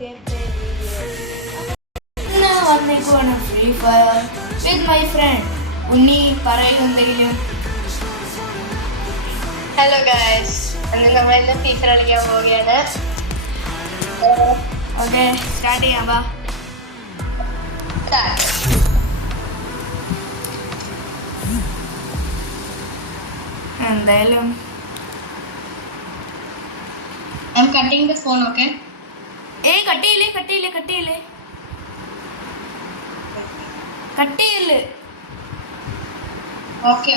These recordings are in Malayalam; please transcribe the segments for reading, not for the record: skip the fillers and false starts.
gameplay video. ഇന്ന് വന്നേക്കുവാണ് free fire with my friend Unni. പറയുന്നെന്തെങ്കിലും? ഹലോ ഗൈസ്, ഇന്ന് നമ്മൾ ഫ്രീ ഫയർ കളിക്കാൻ പോവുകയാണ്. ഓക്കെ, സ്റ്റാർട്ട് ചെയ്യാം. വാ, എന്തായാലും I'm cutting the phone, okay? കട്ടിയില്ലേ. Okay.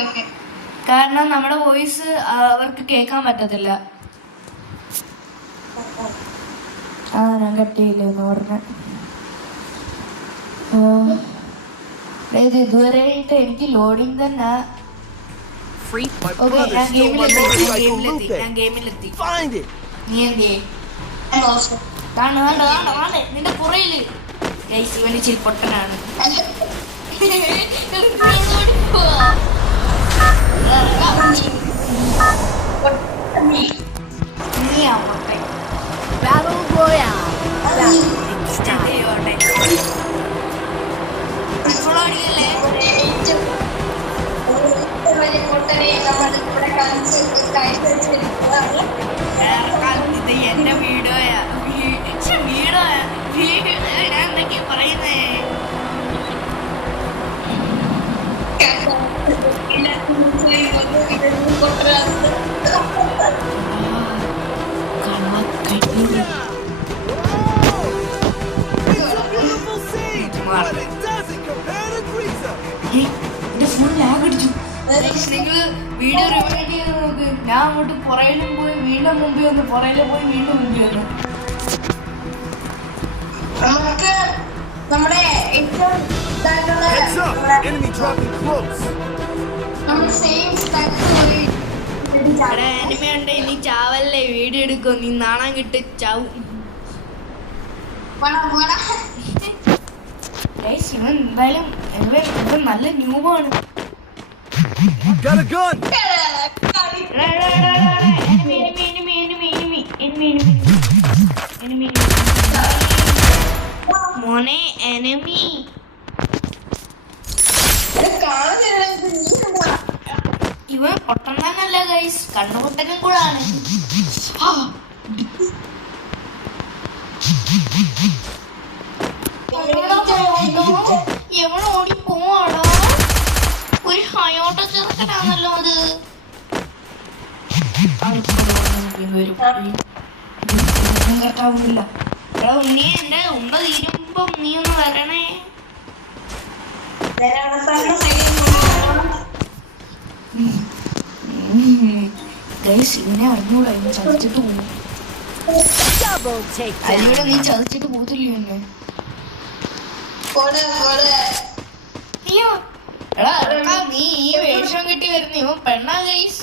കാരണം നമ്മുടെ വോയിസ് അവർക്ക് കേൾക്കാൻ പറ്റത്തില്ല. ഞാൻ കട്ടിയില്ലെന്ന് പറഞ്ഞ ഇതുവരെയായിട്ട് എനിക്ക് ലോഡിങ് തന്നെ. ഞാൻ ഗെയിമിലെത്തി. നീ എന്തേ? നിന്റെ പുറയില് ഇവന് ഇച്ചിരി പൊട്ടനാണ്. എന്റെ വീഡിയോയാ ഞാൻ എന്തൊക്കെയാ പറയുന്നേ? നിങ്ങള് വീഡിയോ റിവൈൻഡ് ചെയ്ത് നോക്ക്. ഞാൻ അങ്ങോട്ട് പുറയിലും പോയി വീണ്ടും മുമ്പിൽ വന്നു, പുറയിലും പോയി വീണ്ടും മുമ്പിൽ വന്നു. നമ്മുടെ എനിമി ഉണ്ട്. ഇനി ചാവല്ലേ, വീഡിയോ എടുക്കും. നീ നാണം കിട്ട് ചാവും. ഇവൻ എന്തായാലും ഇവൻ നല്ല ന്യൂബാണ്. മോനെ എനിമി ഇവൻ പൊട്ടന്നല്ല ഗൈസ്, കണ്ണുപൊട്ടനും കൂടാണ്. എവിടെ ഓടി പോവാടോ? ഒരു ഹയോട്ട ചെറുക്കനാണല്ലോ അത്. കേട്ടാവില്ല. ഉണ്ണി എന്റെ ഉണ്ട തീരുമ്പം നീ ഒന്ന് വരണേ. ഇവനെ അറിഞ്ഞൂടാ, ഇവൻ ചതിച്ചിട്ട് പോകും. അതിലൂടെ നീ ചതിച്ചിട്ട് പോകത്തില്ലേ എന്നെ? നീ ഈ വേഷം കിട്ടി വരുന്ന ഇവൻ പെണ്ണാ ഗൈസ്.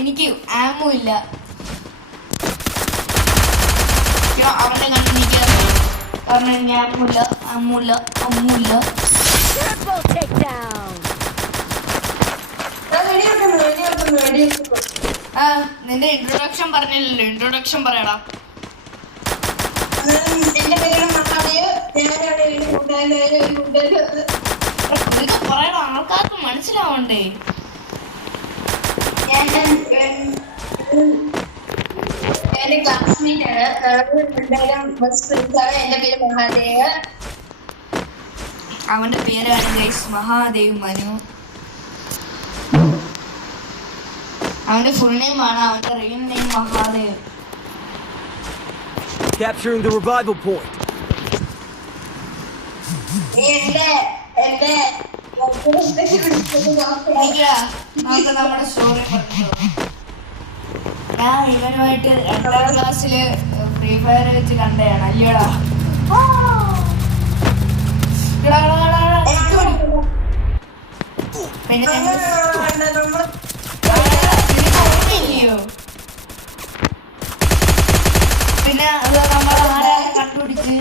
എനിക്ക് ആമോ ഇല്ല. അവന്റെ കണ്ണിക്ക് പറഞ്ഞു അമ്മൂല്ല. നിന്റെ ഇൻട്രൊഡക്ഷൻ പറഞ്ഞില്ലല്ലോ, ഇൻട്രൊഡക്ഷൻ പറയടാ. ഇതൊക്കെ പറയടാ, ആൾക്കാർക്ക് മനസ്സിലാവണ്ടേ? എന്റെ ക്ലാസ്മേറ്റ് ആണ്. എന്റെ പേര് മഹാദേവ്. അവന്റെ പേരാണ് ഗൈസ് മഹാദേവ് മനു. അവന്റെ ഫുൾ നെയിം ആണ്, അവന്റെ real name Mahadev. Capturing the revival point. നമുക്ക് നമ്മുടെ സ്റ്റോറി പറഞ്ഞു. ഞാൻ ഇവനുമായിട്ട് 2ാം ക്ലാസ്സില് ഫ്രീ ഫയർ വെച്ച് കണ്ടതാണ്. അല്ലയോടാ? പിന്നെ പിന്നെ അത് നമ്മൾ ആരാണ് കണ്ടുപിടിച്ച്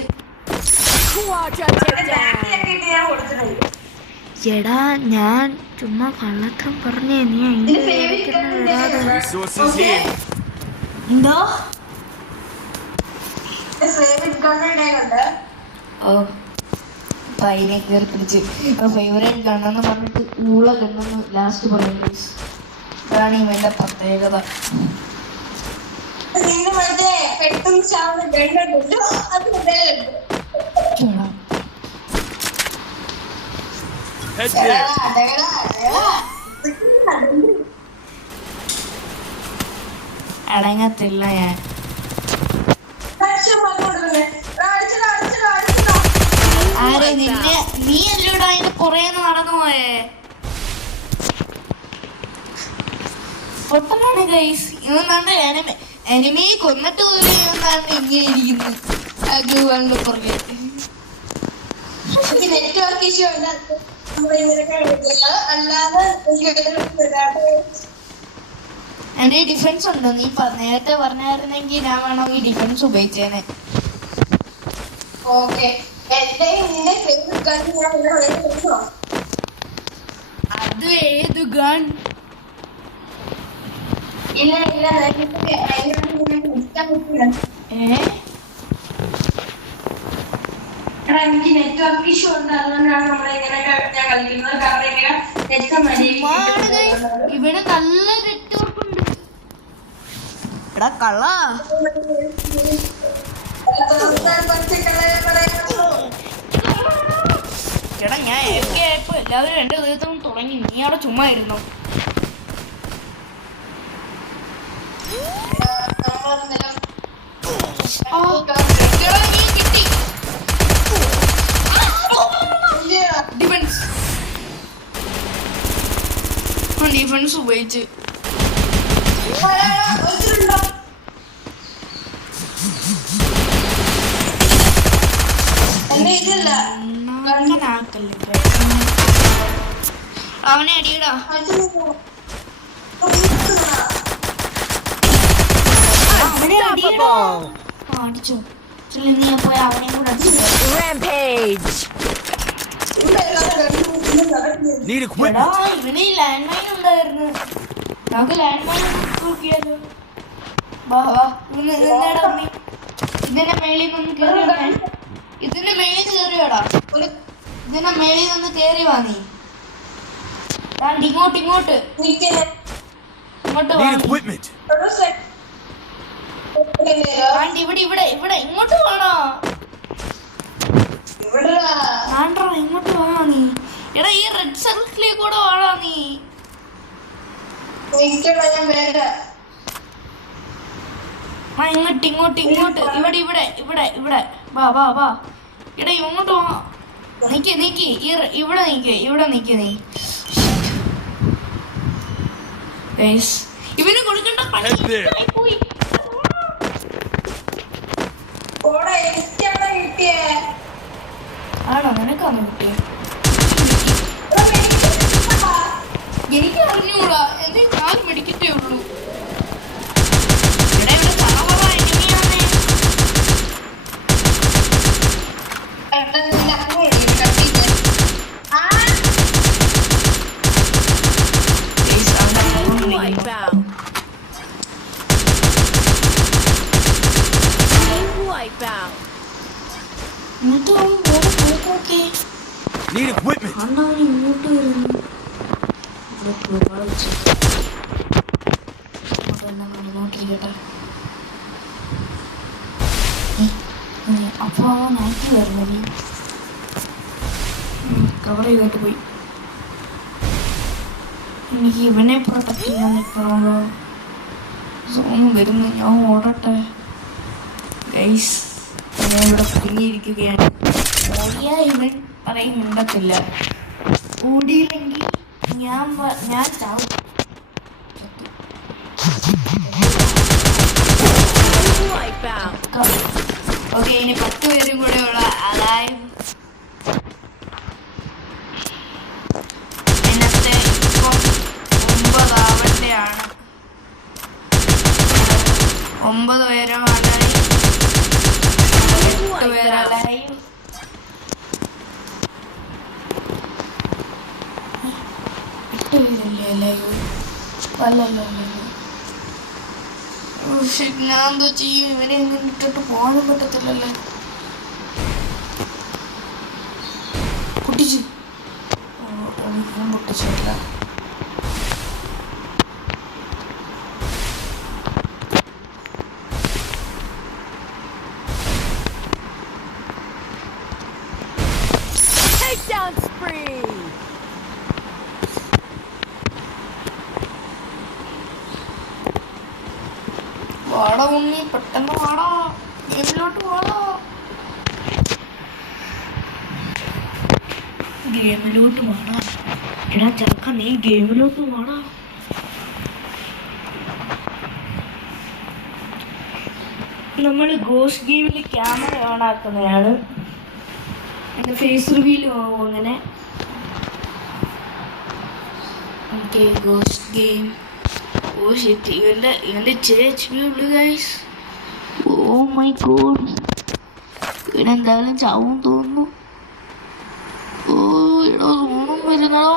എടാ ഞാൻ ചുമ്മാ കള്ളത്തം പറഞ്ഞേ, നീ അതിന്റെ വിടാതെ. Resources here. എന്തോ ഓ അപ്പൊ അതിനെ കയറി പിടിച്ച് ഫേവറേറ്റ് ഗണ്ണെന്ന് പറഞ്ഞിട്ട് ഊള ഗണ്ണെന്ന് ലാസ്റ്റ് പറയും. അതാണ് ഇവന്റെ പ്രത്യേകത. Head there. അടങ്ങത്തില്ല ഞാൻ. ആരെ നിന്നെ? നീ അല്ലൂടെ അതിന് പുറേന്ന് നടന്നു പോയേ. പൊട്ടനാണ് ഗൈസ്. ഇവന്നാണ്ട് എനിമിയെ കൊന്നിട്ട് പോലും ഇവന്നാണ്ട് ഇങ്ങനെ ഇരിക്കുന്നത്. ഗൂഗിളിന്റെ പുറകെ. നെറ്റ്വർക്ക് ഇഷ്യൂ അല്ലാതെ എന്റെ ഡിഫൻസ് ഉണ്ടോ? നീ നേരത്തെ പറഞ്ഞായിരുന്നെങ്കിൽ ഞാൻ വേണമെങ്കിൽ ഡിഫൻസ് ഉപയോഗിച്ചേനെ. ഓക്കെ അത് ഏത് ഗൺ? ഇല്ല എനിക്ക് നെറ്റ്വർക്ക് ഇഷ്യൂ ഉണ്ട്, അതുകൊണ്ടാണ് നമ്മളിങ്ങനെയൊക്കെ ഞാൻ കളിക്കുന്നത്. കാരണം ഇവിടെ നല്ല നെറ്റ്വർക്ക് ഉണ്ട്. എടാ കള്ള, എടാ ഞാൻ ആയപ്പോ എല്ലാവരും എന്റെ ഹൃദയത്തും തുടങ്ങി. നീ അവിടെ ചുമ്മാ ഇരുന്നു. ഡിഫൻസ് ഉപയോഗിച്ച് അവനെ അടിയടാ. അവനെ അടിയടാ. അടിച്ചോ നീ പോയി അവനെ കൂടെ അടിച്ചു. Rampage. Need equipment. ഇവന് ലാൻഡ് മൈൻ ഉണ്ടായിരുന്നു. നമുക്ക് ലാൻഡ് മൈൻ നോക്കിയാലോ? വാ ഇതിന്റെ മേളിൽ നിന്ന് കേറിയോടാ. ഇതിന്റെ മേളിൽ കേറിയോടാ. ഇതിന്റെ മേളിൽ നിന്ന് കേറി വാ നീ. ഇങ്ങോട്ട് ഇങ്ങോട്ട് Need equipment. ഇവിടെ ഇവിടെ ഇവിടെ ഇങ്ങോട്ട് വേണോ? ആണ്ട്രോ ഇങ്ങോട്ട് വേണോ നീ? എടാ ഈ റെഡ് സർക്കിളിൽ കൂടെ വേണോ നീ? ഇങ്ങോട്ട് ഇങ്ങോട്ട് ഇങ്ങോട്ട് ഇവിടെ ഇവിടെ ഇവിടെ ഇവിടെ വാ വാ വാ. എടാ ഇങ്ങോട്ട് വാ. നിക്ക് നിക്ക് ഇവിടെ നിക്ക് ഇവിടെ നിക്ക് നീ. ഇവന് കൊടുക്കണ്ട പണി പോയി. ആണോ നിനക്കാണോ കിട്ടിയ? എനിക്ക് അറിഞ്ഞൂടാ. എന്റെ 4 മെഡിക്കറ്റേ ഉള്ളൂ. Need equipment. ഇങ്ങോട്ട് വരുന്നു. അപ്പൊ നാട്ടി വരുന്നത് കവർ ചെയ്തിട്ട് പോയി. എനിക്ക് ഇവനെ പ്രൊട്ടക്ട് ചെയ്യാൻ നിൽക്കണമല്ലോ. സോൺ വരുന്നു. ഞാൻ ഓടട്ടെ ഗൈസ്. ഞാൻ ഇവിടെ കുടുങ്ങിയിരിക്കുകയാണ്. ഓടിയാ ഇവൻ പറയും മിണ്ടത്തില്ല. ഓടിയില്ലെങ്കിൽ ഞാൻ ചാവും. ഓക്കെ ഇനി 10 പേരും കൂടെ ഉള്ള അതായത് ഇന്നത്തെ ഇപ്പം 9 ആവട്ടെയാണ്. 9 പേരോ ആലായി 8 പേരാലായി അല്ലല്ല ഞാൻ എന്തോ ചെയ്യും, ഇവനെ എങ്ങനെ ഇട്ടിട്ട് പോകാനും പറ്റത്തില്ലല്ലേ. പൊട്ടിച്ച് ഞാൻ പൊട്ടിച്ചിട്ടില്ല. Takedown spree. വാടാ ഉണ്ണി, പെട്ടെന്ന് വാടാ, ഗെയിമിലോട്ട് വാടാ. ഗെയിമിലോട്ട് വാടാ. എടാ ചെറുക്ക, നീ ഗെയിമിലോട്ട് വാടാ. നമ്മൾ ഗോസ്റ്റ് ഗെയിമിൽ ക്യാമറ ഓൺ ആക്കുന്നതാണ്. എൻ്റെ ഫേസ് റിവീൽ അങ്ങനെ. Okay, ghost game. Oh shit, ഇവന്റെ ചേച്ചി ഉള്ളു ഗൈസ്. ഓ മൈ ഗോഡ്, ഇവനെന്തായാലും ചാവും തോന്നുന്നു. ഓ ഇടോ സോണും വരുന്നോ.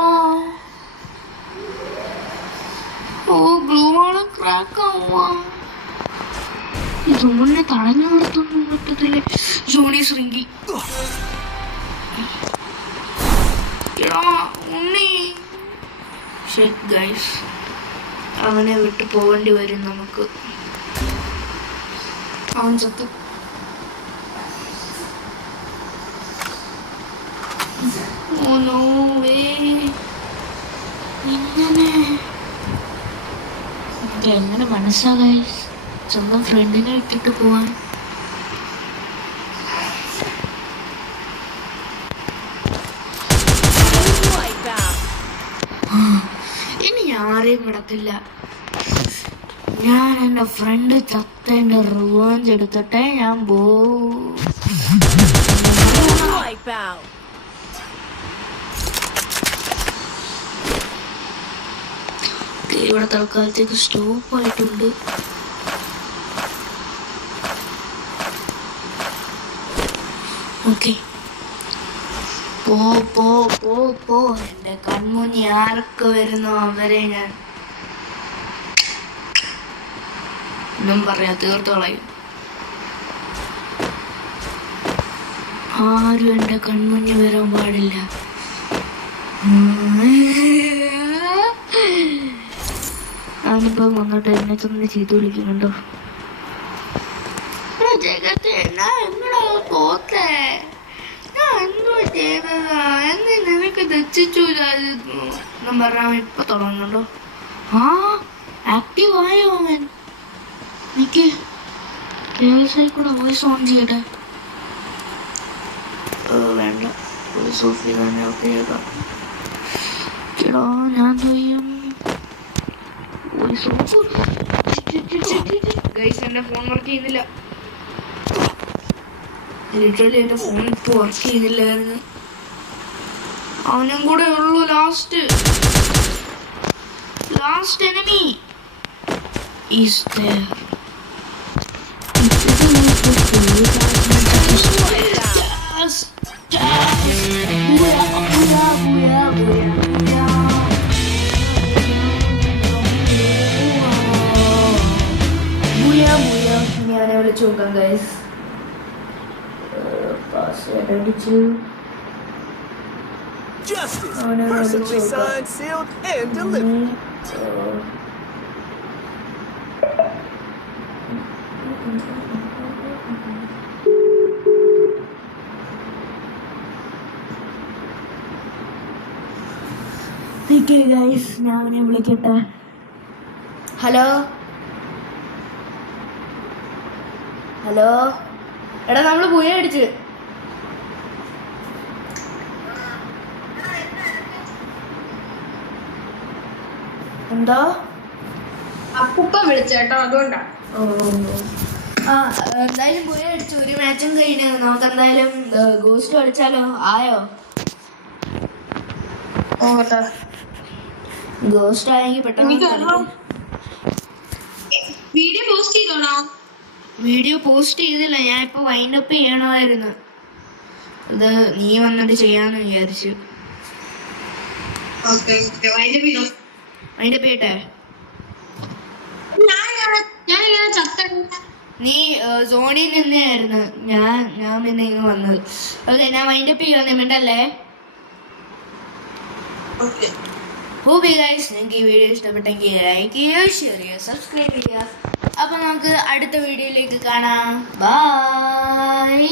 ഓ ഗ്ലൂവാണ് ക്രാക്ക് ആവുക. ഈ സോണിനെ തടഞ്ഞു നിർത്തുന്നു പറ്റത്തില്ലേ. സോണി ശൃംഗി എടാ ഉണ്ണി. ഷിറ്റ് ഗൈസ്, അവനെ വിട്ടു പോകേണ്ടി വരും നമുക്ക്. അവൻ ചത്തു. എങ്ങനെ മനസ്സാകായി സ്വന്തം ഫ്രണ്ടിനെ ഇട്ടിട്ട് പോവാൻ. ഇനി ആരെയും വിടത്തില്ല. ഞാൻ എൻ്റെ ഫ്രണ്ട് ചത്തേൻ്റെ റിവഞ്ച് എടുത്തിട്ടേ ഞാൻ Wipeout. ഇവിടെ തൽക്കാലത്തേക്ക് സ്റ്റോപ്പ് ആയിട്ടുണ്ട്. ഓക്കെ, പോ പോ പോ പോ. എൻ്റെ കൺമുന്നി ആരൊക്കെ വരുന്നു അവരെ ഞാൻ ഒന്നും പറയാ തീർത്തു കളയും. ആരും എൻ്റെ കൺമുന്നിൽ വരാൻ പാടില്ല. അവനിപ്പം വന്നിട്ട് എന്നെ തന്നെ ചെയ്തു വിളിക്കുന്നുണ്ടോ. ജഗത്തെ എന്നാ എങ്ങടാ പോത്തേ, ഞാൻ എന്തോ ചെയ്തതാ, എന്ന് നിനക്ക് ദച്ചിച്ചൂലായിരുന്നു എന്നും പറഞ്ഞാൽ ഇപ്പൊ തുടങ്ങുന്നുണ്ടോ. ആ ആക്റ്റീവ് ആയോ അവൻ. എനിക്ക് കൂടെ വോയിസ് ഓൺ ചെയ്യട്ടെ. വേണ്ട, വോയിസ് ഓഫ് ചെയ്താൽ ഓക്കെ ചെയ്താ. ചേടാ ഞാൻ ചെയ്യും. ഗൈസ്, എന്റെ ഫോൺ വർക്ക് ചെയ്യുന്നില്ല. ലിറ്ററലി എന്റെ ഫോൺ ഇപ്പൊ വർക്ക് ചെയ്യുന്നില്ലായിരുന്നു. അവനും കൂടെ ഉള്ളു ലാസ്റ്റ് enemy is there. ഞാനെ വിളിച്ചു നോക്കാം ഗൈസ്. പാസ്വേഡ് അടിച്ചു. Justice. Personally signed, sealed, and delivered. Guys, ഞാൻ അവനെ വിളിക്കട്ടെ. ഹലോ ഹലോ, എടാ നമ്മള് പുയ അടിച്ച്. എന്താ അപ്പൂപ്പ വിളിച്ചേട്ടോ, അതുകൊണ്ടാ. എന്തായാലും പുയ അടിച്ചു. ഒരു മാച്ചും കഴിഞ്ഞ് നമുക്ക് എന്തായാലും ഗോസ്റ്റ് കളിച്ചാലോ. ആയോ? ഗോസ്റ്റ് ആയെങ്കിൽ പെട്ടെന്ന് വീഡിയോ പോസ്റ്റ് ചെയ്തോണോ? വീഡിയോ പോസ്റ്റ് ചെയ്തില്ല, ഞാൻ ഇപ്പൊ വൈൻഡപ്പ് ചെയ്യണമായിരുന്നു. അത് നീ വന്നിട്ട് ചെയ്യാന്ന് വിചാരിച്ചു. വൈൻഡപ്പ് ചെയ്യട്ടെ. നീ സോണിൽ നിന്നായിരുന്നു. ഞാൻ പിന്നെ ഇങ്ങ് വന്നത്. ഓക്കെ, ഞാൻ വൈൻഡപ്പ് ചെയ്യുവാ, മിണ്ടല്ലേ. ഹോപ്പ് ഗൈസ് നിങ്ങൾക്ക് ഈ വീഡിയോ ഇഷ്ടപ്പെട്ടെങ്കിൽ ലൈക്ക് ചെയ്യുക, ഷെയർ ചെയ്യുക, സബ്സ്ക്രൈബ് ചെയ്യുക. അപ്പൊ നമുക്ക് അടുത്ത വീഡിയോയിലേക്ക് കാണാം. ബൈ.